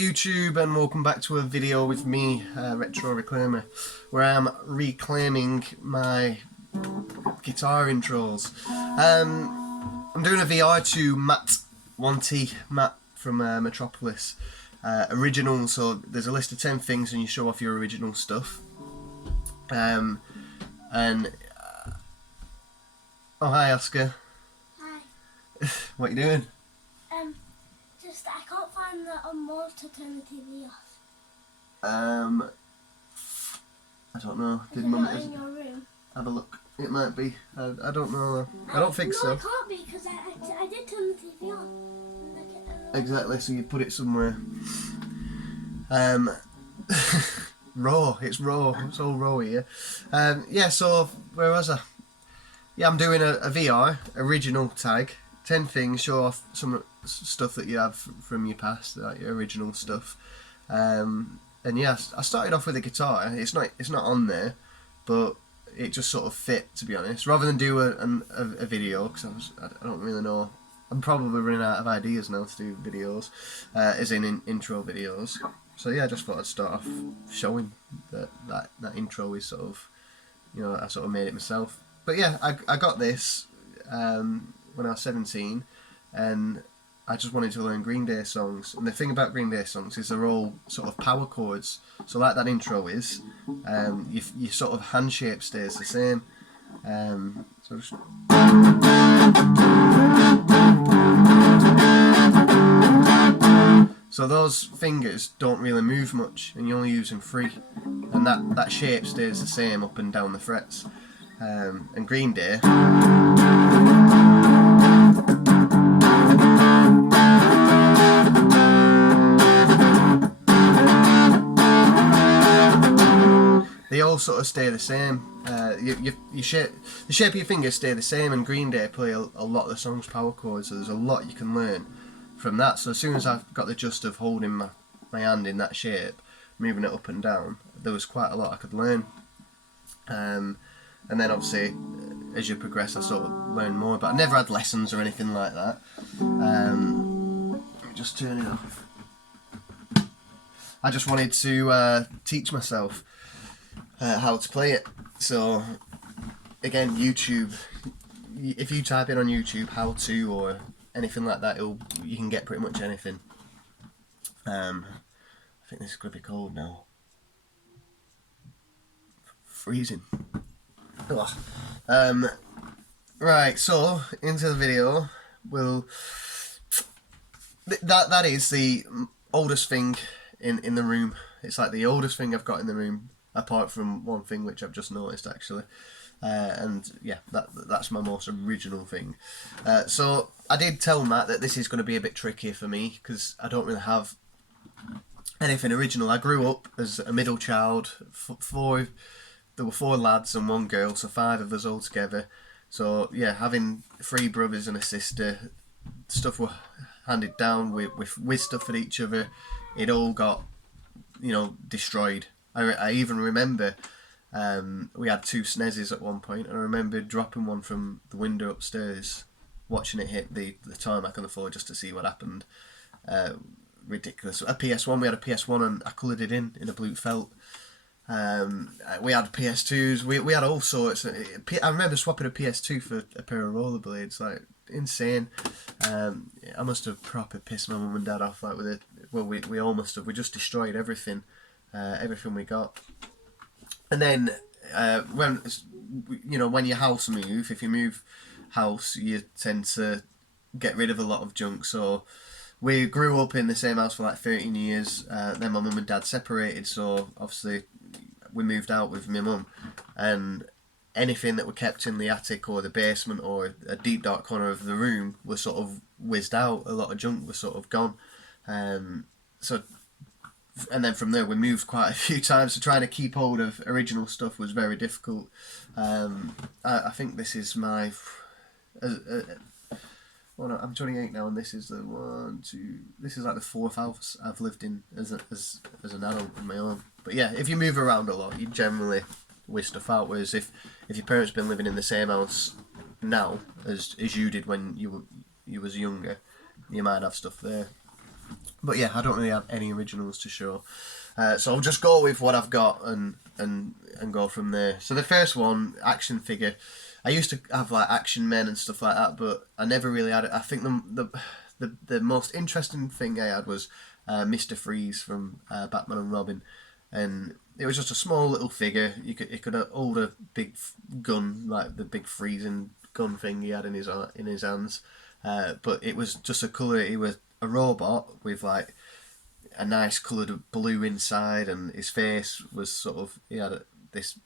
YouTube, and welcome back to a video with me, Retro Reclaimer, where I'm reclaiming my guitar intros. I'm doing a VR to Matt from Matropolis, original, so there's a list of 10 things and you show off your original stuff. Oh, hi Oscar. Hi. What are you doing? Just I can't find the remote to turn the TV off. I don't know. Is it not in your room? Have a look. It might be. I don't know. I don't think so. No, it can't be because I did turn the TV on. Exactly. So you put it somewhere. Raw. It's raw. It's all raw here. Yeah. So where was I? Yeah, I'm doing a VR original tag. 10 things. Show off some stuff that you have from your past, like your original stuff. And yeah, I started off with a guitar. It's not on there, but it just sort of fit, to be honest. Rather than do a video, because I don't really know. I'm probably running out of ideas now to do videos, as in intro videos. So yeah, I just thought I'd start off showing that intro is sort of, you know, I sort of made it myself. But yeah, I got this when I was 17, and I just wanted to learn Green Day songs. And the thing about Green Day songs is they're all sort of power chords. So like that intro is, your sort of hand shape stays the same. So just... So those fingers don't really move much, and you're only using 3, and that shape stays the same up and down the frets. And Green Day, they all sort of stay the same. The shape of your fingers stay the same, and Green Day play a lot of the songs power chords, so there's a lot you can learn from that. So as soon as I've got the gist of holding my hand in that shape, moving it up and down, there was quite a lot I could learn. And then obviously, as you progress, I sort of learn more. But I never had lessons or anything like that. Let me just turn it off. I just wanted to teach myself how to play it. So again, YouTube. If you type in on YouTube "how to" or anything like that, you can get pretty much anything. I think this is gonna be cold now. Freezing. Right, so into the video. That is the oldest thing in the room. It's like the oldest thing I've got in the room, apart from one thing which I've just noticed actually. And yeah, that's my most original thing. So I did tell Matt that this is going to be a bit tricky for me because I don't really have anything original. I grew up as a middle child. There were 4 lads and 1 girl, so 5 of us all together. So yeah, having 3 brothers and a sister, stuff were handed down with stuff at each other. It all got, you know, destroyed. I even remember we had 2 SNESes at one point, and I remember dropping one from the window upstairs, watching it hit the tarmac on the floor just to see what happened. Ridiculous. A PS1, we had a PS1 and I coloured it in a blue felt. We had PS2s, we had all sorts. I remember swapping a PS2 for a pair of rollerblades, like insane. I must have proper pissed my mum and dad off, like with it. Well, we all must have. We just destroyed everything, everything we got. And then when you house move, if you move house, you tend to get rid of a lot of junk. So we grew up in the same house for like 13 years. Then my mum and dad separated, so obviously we moved out with my mum, and anything that were kept in the attic or the basement or a deep dark corner of the room was sort of whizzed out. A lot of junk was sort of gone. So, and then from there we moved quite a few times, so trying to keep hold of original stuff was very difficult. I think this is my... well, no, I'm 28 now, and this is this is like the 4th house I've lived in as an adult on my own. But yeah, if you move around a lot, you generally whiz stuff out. Whereas if your parents have been living in the same house now as you did when you was younger, you might have stuff there. But yeah, I don't really have any originals to show. So I'll just go with what I've got and go from there. So the first one, action figure. I used to have like action men and stuff like that, but I never really had it. I think the most interesting thing I had was Mr. Freeze from Batman and Robin, and it was just a small little figure. It could hold a big gun, like the big freezing gun thing he had in his hands, but it was just a colour. He was a robot with like a nice coloured blue inside, and his face was sort of, he had this,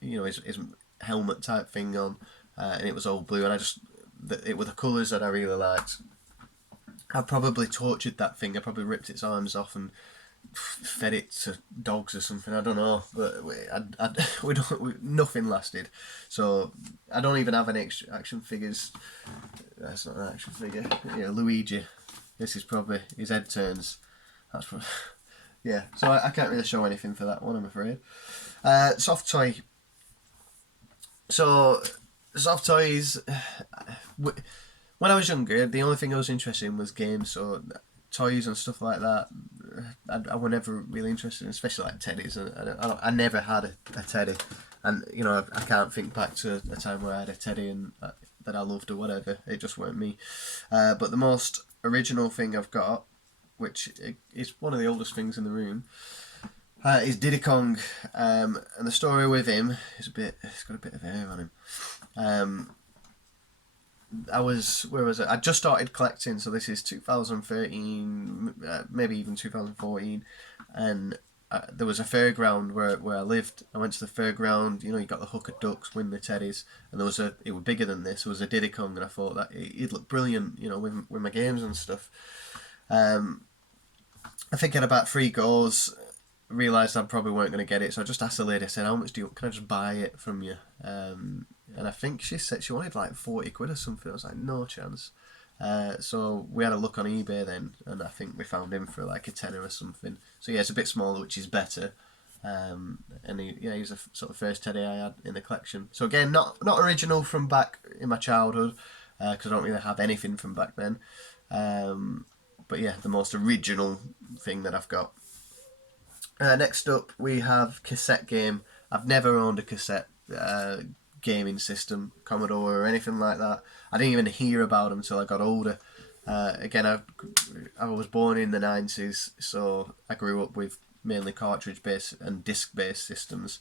his helmet type thing on, and it was all blue, and it were the colours that I really liked. I probably tortured that thing. I probably ripped its arms off and fed it to dogs or something. I don't know, but nothing lasted. So I don't even have any action figures. That's not an action figure. Luigi. This is probably his head turns. That's probably, yeah. So I can't really show anything for that one, I'm afraid. Soft toy. So soft toys. When I was younger, the only thing I was interested in was games. So toys and stuff like that, I was never really interested in, especially like teddies. I never had a teddy, and I can't think back to a time where I had a teddy and that I loved or whatever. It just weren't me. But the most original thing I've got, which is one of the oldest things in the room, is Diddy Kong, and the story with him is it's got a bit of hair on him. Where was it? I just started collecting, so this is 2013, maybe even 2014, and there was a fairground where I lived. I went to the fairground. You got the hooker ducks, win the teddies, and it was bigger than this. It was a Diddy Kong, and I thought that it'd look brilliant, with my games and stuff. I think I had about 3 goals. Realised I probably weren't going to get it, so I just asked the lady. I said, "How much can I just buy it from you?" And I think she said she wanted like 40 quid or something. I was like, no chance. So we had a look on eBay then, and I think we found him for like a tenner or something. So yeah, it's a bit smaller, which is better. And he was a sort of first teddy I had in the collection. So again, not original from back in my childhood, because I don't really have anything from back then. But yeah, the most original thing that I've got. Next up, we have cassette game. I've never owned a cassette gaming system, Commodore or anything like that. I didn't even hear about them until I got older. Again, I was born in the 90s, so I grew up with mainly cartridge-based and disc-based systems.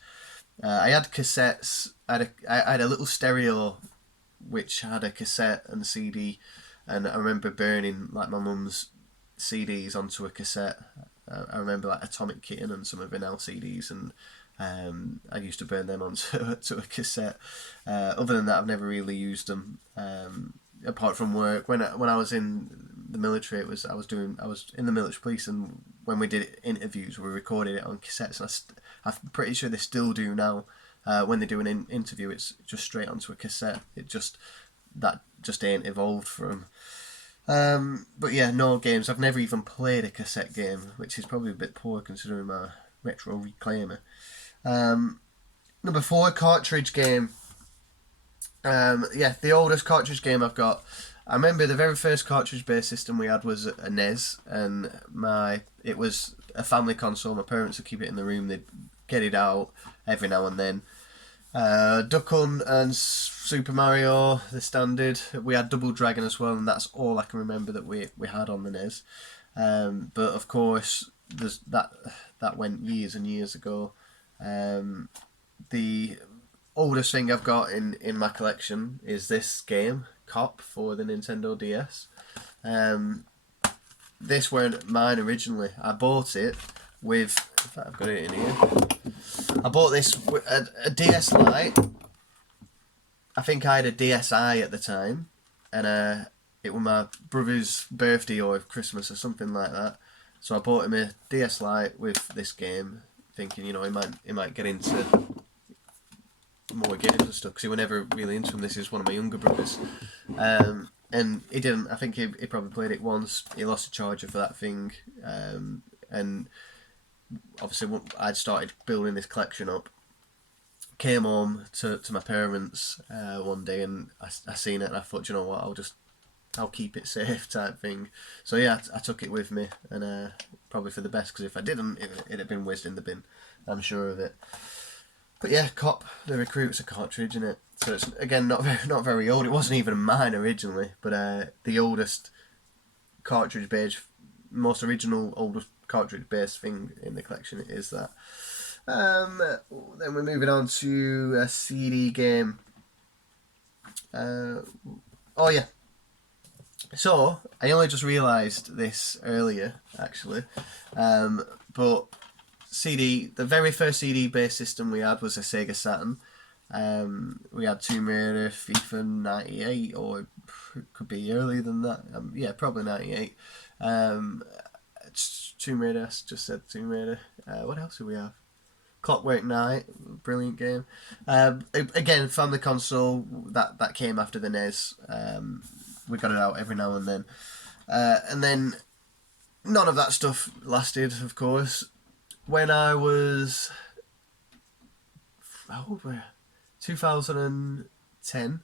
I had cassettes. I had a little stereo which had a cassette and a CD, and I remember burning like my mum's CDs onto a cassette. I remember like Atomic Kitten and some of her LCDs, and I used to burn them onto a cassette. Other than that, I've never really used them. Apart from work, when I was in the military, I was in the military police, and when we did interviews, we recorded it on cassettes. And I'm pretty sure they still do now. When they do an interview, it's just straight onto a cassette. That just ain't evolved from. But yeah, no games. I've never even played a cassette game, which is probably a bit poor considering my retro reclaimer. Number 4, cartridge game. The oldest cartridge game I've got. I remember the very first cartridge-based system we had was a NES, and it was a family console. My parents would keep it in the room. They'd get it out every now and then. Duck Hunt and Super Mario, the standard. We had Double Dragon as well, and that's all I can remember that we had on the NES. But of course, that went years and years ago. The oldest thing I've got in my collection is this game, Cop, for the Nintendo DS. This weren't mine originally. I bought it with... In fact, I've got it in here. I bought this with a DS Lite. I think I had a DSi at the time, and it was my brother's birthday or Christmas or something like that. So I bought him a DS Lite with this game, thinking, he might get into more games and stuff, because he was never really into them. This is one of my younger brothers, and he didn't. I think he probably played it once. He lost a charger for that thing, and obviously I'd started building this collection up. Came home to my parents one day, and I seen it, and I thought, you know what, I'll keep it safe type thing. So yeah, I took it with me, and probably for the best, because if I didn't, it'd have been whizzed in the bin. I'm sure of it. But yeah, Cop the Recruit's a cartridge, isn't it? So it's again not very old. It wasn't even mine originally, but the oldest cartridge based, most original oldest cartridge based thing in the collection is that. Then we're moving on to a CD game. Oh yeah. So I only just realised this earlier, actually, but the very first CD based system we had was a Sega Saturn. We had Tomb Raider, FIFA 98, or it could be earlier than that. Yeah, probably 98. Tomb Raider, I just said Tomb Raider. What else do we have? Clockwork Knight, brilliant game. Again, family console, that came after the NES. We got it out every now and then. And then none of that stuff lasted, of course. When I was, how old were I? 2010.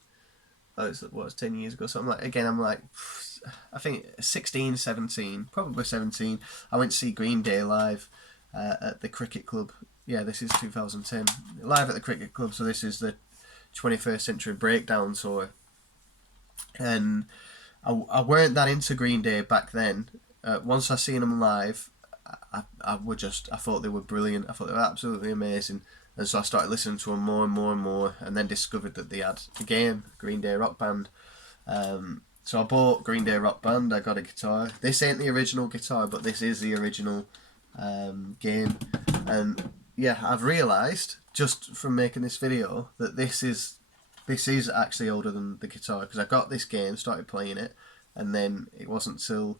Oh, it was 10 years ago. So I'm like, again, I'm like, I think 16, 17, probably 17. I went to see Green Day live at the Cricket Club. Yeah, this is 2010. Live at the Cricket Club, so this is the 21st Century Breakdown tour. And I weren't that into Green Day back then. Once I seen them live, I thought they were brilliant. I thought they were absolutely amazing. And so I started listening to them more and more and more, and then discovered that they had the game, Green Day Rock Band. So I bought Green Day Rock Band, I got a guitar. This ain't the original guitar, but this is the original game. And yeah, I've realised, just from making this video, that this is actually older than the guitar, because I got this game, started playing it, and then it wasn't till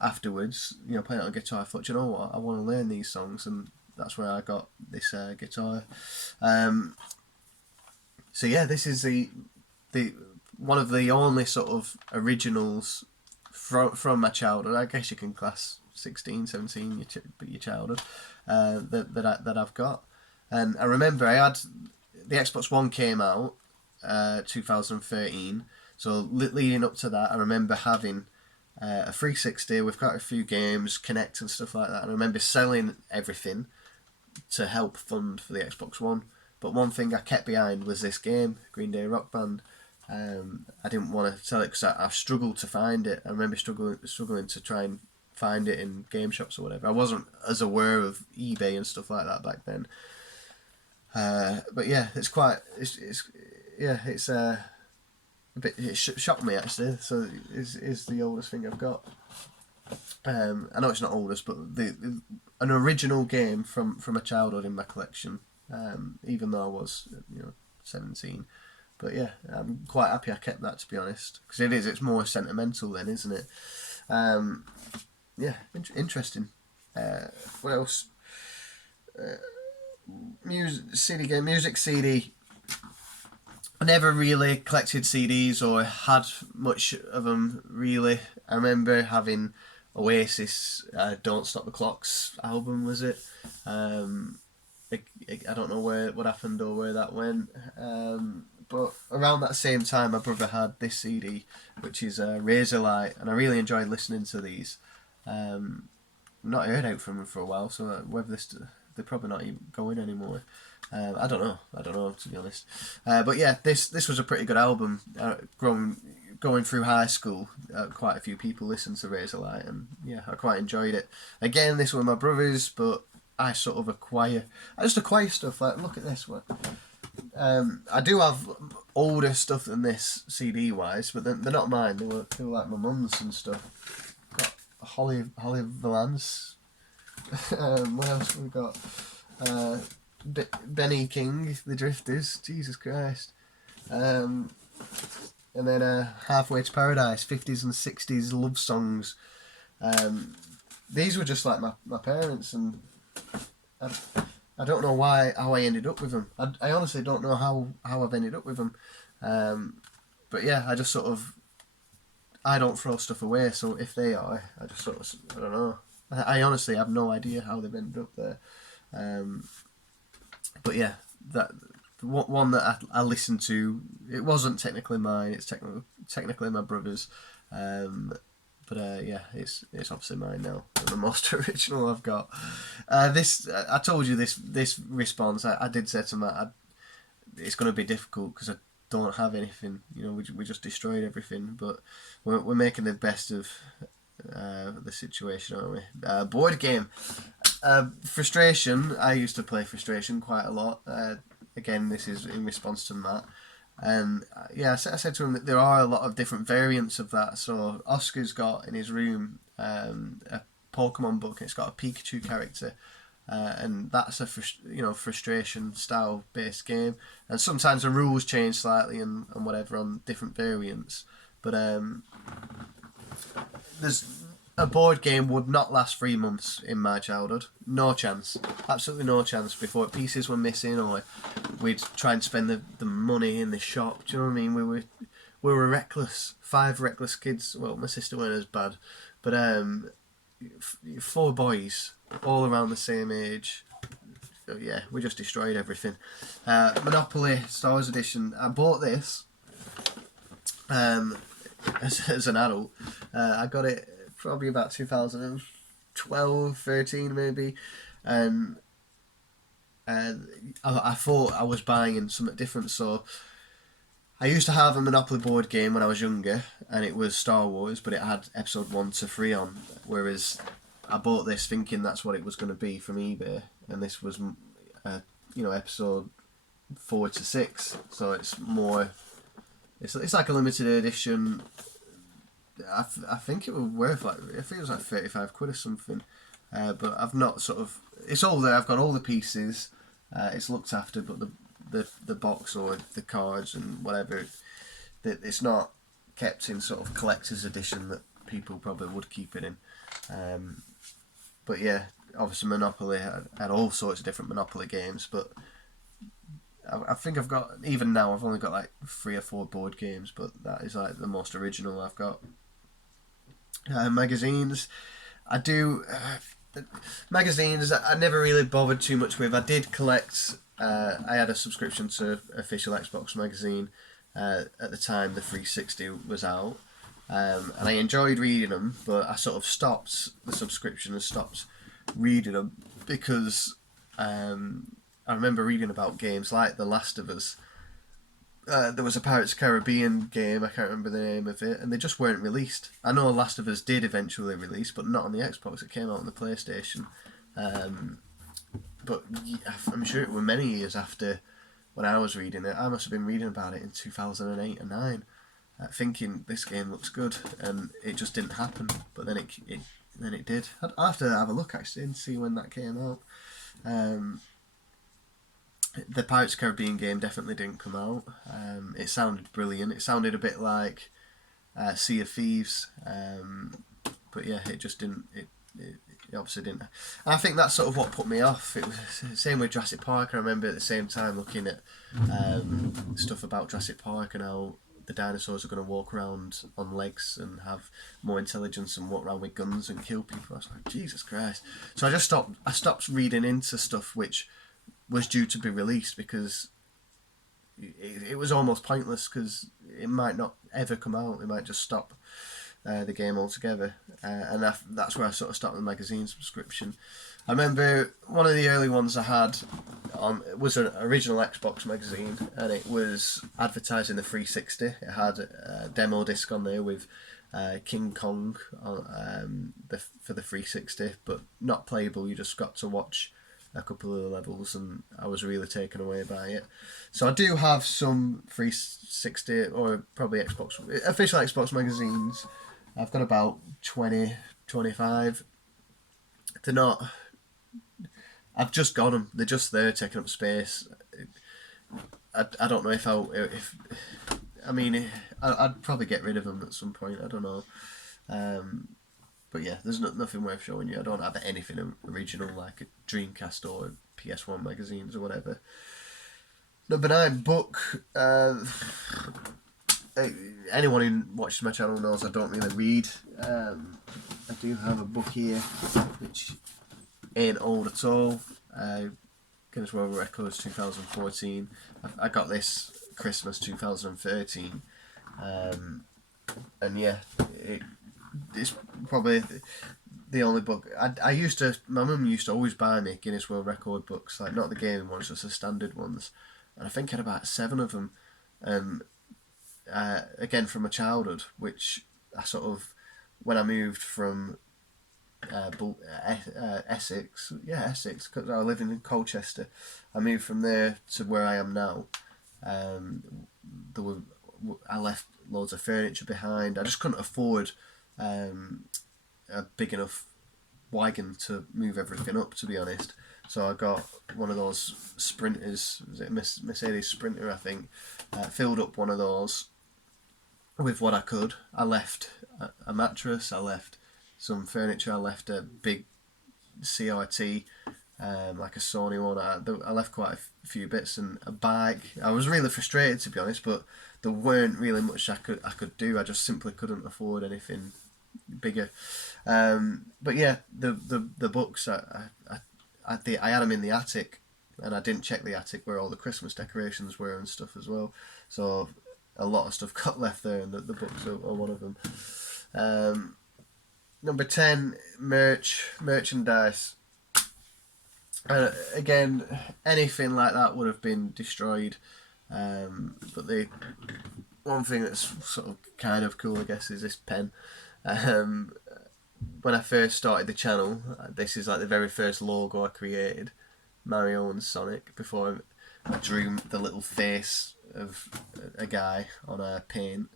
afterwards, playing it on guitar, I thought, you know what, I want to learn these songs, and that's where I got this guitar. So yeah, this is the one of the only sort of originals from my childhood. I guess you can class 16, 17 your childhood that I've got. And I remember I had the Xbox One came out 2013. So leading up to that, I remember having a 360 with quite a few games, Connect and stuff like that. And I remember selling everything to help fund for the Xbox One. But one thing I kept behind was this game, Green Day Rock Band. I didn't want to sell it because I struggled to find it. I remember struggling to try and find it in game shops or whatever. I wasn't as aware of eBay and stuff like that back then. But yeah, it's a bit. It shocked me actually. So it's the oldest thing I've got. I know it's not oldest, but an original game from a childhood in my collection. Even though I was 17. But yeah, I'm quite happy I kept that, to be honest, because it's more sentimental then, isn't it? Yeah, interesting. What else? Music CD. I never really collected CDs or had much of them, really. I remember having Oasis, Don't Stop the Clocks album, was it? I don't know what happened or where that went. But around that same time, my brother had this CD, which is Razorlight, and I really enjoyed listening to these. Not heard out from them for a while, so whether they're probably not even going anymore. I don't know, to be honest. But yeah, this was a pretty good album. Going through high school, quite a few people listened to Razorlight, and yeah, I quite enjoyed it. Again, this were my brothers, but I just acquire stuff. Like, look at this one. I do have older stuff than this CD wise, but they're not mine. They were like my mum's and stuff. Got Holly Valance. What else have we got? Benny King, The Drifters. Jesus Christ. And then Halfway to Paradise, 50s and 60s love songs. These were just like my parents, and I don't know how I ended up with them. I honestly don't know how I've ended up with them. But yeah, I just sort of, I don't throw stuff away, so if they are, I just sort of, I don't know. I honestly have no idea how they've ended up there. But yeah, that one that I listened to, it wasn't technically mine, it's technically my brother's. But yeah, it's obviously mine now. The most original I've got. This I told you this response. I did say to Matt, it's going to be difficult because I don't have anything. You know, we just destroyed everything. But we're making the best of the situation, aren't we? Board game. Frustration. I used to play Frustration quite a lot. Again, this is in response to Matt. And yeah, I said to him that there are a lot of different variants of that. So Oscar's got in his room a Pokemon book. It's got a Pikachu character, and that's a frustration style based game. And sometimes the rules change slightly and whatever on different variants. But there's a board game would not last 3 months in my childhood. No chance. Absolutely no chance. Before pieces were missing, or we'd try and spend the money in the shop. Do you know what I mean? We were reckless. 5 reckless kids. Well, my sister weren't as bad, but 4 boys, all around the same age. So yeah, we just destroyed everything. Monopoly Star Wars Edition. I bought this as an adult. I got it probably about 2012, 13 maybe, and I thought I was buying something different. So I used to have a Monopoly board game when I was younger, and it was Star Wars, but it had episode 1 to 3 on. Whereas I bought this thinking that's what it was going to be from eBay, and this was, episode 4 to 6. So it's more. It's like a limited edition. I think it was worth I think it was like 35 quid or something. But I've not sort of. It's all there. I've got all the pieces. It's looked after, but the box or the cards and whatever, it's not kept in sort of collector's edition that people probably would keep it in. But yeah, obviously Monopoly had all sorts of different Monopoly games, but I think I've got, even now I've only got like 3 or 4 board games, but that is like the most original I've got. Magazines, I do. Magazines, I never really bothered too much with. I did collect. I had a subscription to Official Xbox magazine at the time the 360 was out, and I enjoyed reading them. But I sort of stopped the subscription and stopped reading them because I remember reading about games like The Last of Us. There was a Pirates of the Caribbean game, I can't remember the name of it, and they just weren't released. I know Last of Us did eventually release, but not on the Xbox. It came out on the PlayStation. But I'm sure it were many years after when I was reading it. I must have been reading about it in 2008 or 9, thinking this game looks good, and it just didn't happen. But then it did. I'll have to have a look actually and see when that came out. The Pirates of the Caribbean game definitely didn't come out. It sounded brilliant. It sounded a bit like Sea of Thieves, but yeah, it just didn't. It obviously didn't. And I think that's sort of what put me off. It was the same with Jurassic Park. I remember at the same time looking at stuff about Jurassic Park and how the dinosaurs are going to walk around on legs and have more intelligence and walk around with guns and kill people. I was like, Jesus Christ! So I stopped reading into stuff which was due to be released because it was almost pointless because it might not ever come out. It might just stop the game altogether, and that's where I sort of stopped the magazine subscription. I remember one of the early ones I had was an original Xbox magazine, and it was advertising the 360. It had a demo disc on there with King Kong for the 360, but not playable. You just got to watch a couple of the levels, and I was really taken away by it. So I do have some 360 or probably official Xbox magazines. I've got about 20, 25. They're not. I've just got them. They're just there taking up space. I don't know if I'd probably get rid of them at some point. I don't know. But yeah, there's nothing worth showing you. I don't have anything original like a Dreamcast or PS1 magazines or whatever. Number 9, book. Anyone who watches my channel knows I don't really read. I do have a book here, which ain't old at all. Guinness World Records 2014. I got this Christmas 2013. and yeah, it's probably the only book. My mum used to always buy me Guinness World Record books, like not the gaming ones, just the standard ones, and I think I had about 7 of them, and again from my childhood, which I sort of, when I moved from Essex, because I live in Colchester, I moved from there to where I am now. There were I left loads of furniture behind. I just couldn't afford a big enough wagon to move everything up, to be honest. So I got one of those Sprinters, was it Mercedes Sprinter, I think. Filled up one of those with what I could. I left a mattress, I left some furniture, I left a big CRT, like a Sony one. I left quite a few bits and a bag. I was really frustrated, to be honest, but there weren't really much I could do. I just simply couldn't afford anything bigger. But yeah, the books, I had them in the attic, and I didn't check the attic where all the Christmas decorations were and stuff as well. So a lot of stuff got left there, and the books are one of them. Number 10, merchandise. Again, anything like that would have been destroyed. But the one thing that's sort of kind of cool, I guess, is this pen. When I first started the channel, this is like the very first logo I created, Mario and Sonic, before I drew the little face of a guy on a paint,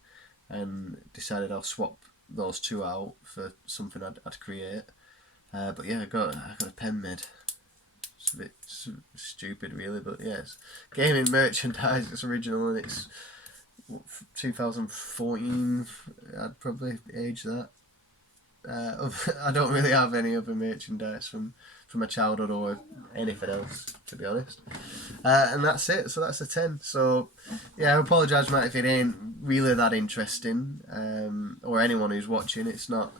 and decided I'll swap those two out for something I'd create. But yeah, I got a pen made. It's a bit stupid, really, but yeah, it's gaming merchandise. It's original, and it's 2014. I'd probably age that. I don't really have any other merchandise from my childhood or anything else, to be honest. And that's it. So that's a 10. So yeah, I apologise, Matt, if it ain't really that interesting, or anyone who's watching. It's not.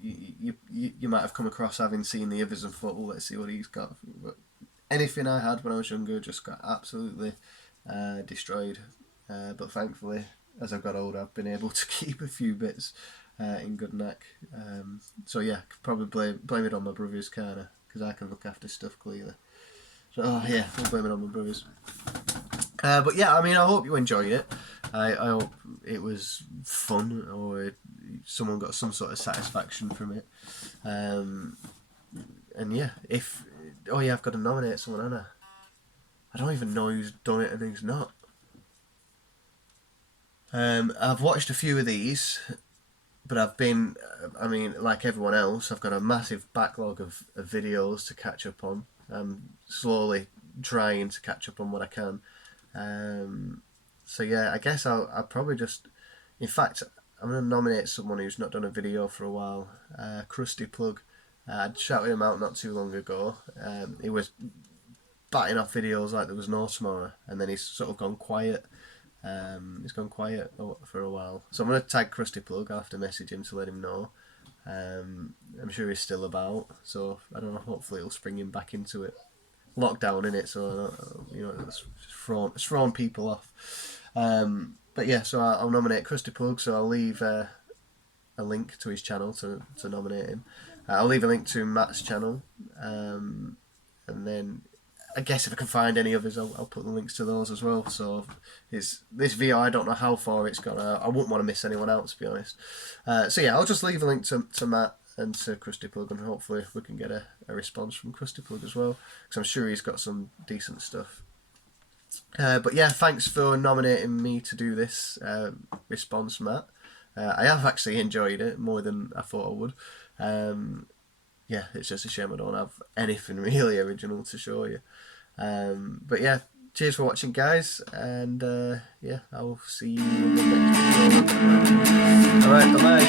You might have come across having seen the others and thought, oh, let's see what he's got. But anything I had when I was younger just got absolutely destroyed. But thankfully, as I've got older, I've been able to keep a few bits in good nick. So yeah, probably blame it on my brothers, kinda, because I can look after stuff clearly. So yeah, I'll blame it on my brothers. But yeah, I mean, I hope you enjoyed it. I hope it was fun, or someone got some sort of satisfaction from it. And yeah, I've got to nominate someone, haven't I? I don't even know who's done it and who's not. I've watched a few of these, but I mean, like everyone else, I've got a massive backlog of videos to catch up on. I'm slowly trying to catch up on what I can. So yeah, I guess I'll probably just... In fact, I'm going to nominate someone who's not done a video for a while. Krusty Plug. I'd shouted him out not too long ago. He was batting off videos like there was no tomorrow, and then he's sort of gone quiet. He's gone quiet for a while. So I'm going to tag Krusty Plug. I'll have to message him to let him know. I'm sure he's still about, so I don't know, hopefully it'll spring him back into it. Lockdown in it, so it's thrown people off. But yeah, so I'll nominate Krusty Plug. So I'll leave a link to his channel to nominate him. I'll leave a link to Matt's channel, and then I guess if I can find any others, I'll put the links to those as well. So this video, I don't know how far it's gone. I wouldn't want to miss anyone out, to be honest. So yeah, I'll just leave a link to Matt and to Krusty Plug, and hopefully we can get a response from Krusty Plug as well, because I'm sure he's got some decent stuff. But yeah, thanks for nominating me to do this response, Matt. I have actually enjoyed it more than I thought I would. Yeah, it's just a shame I don't have anything really original to show you. But yeah, cheers for watching, guys, and yeah, I'll see you in the next video. Alright, bye-bye.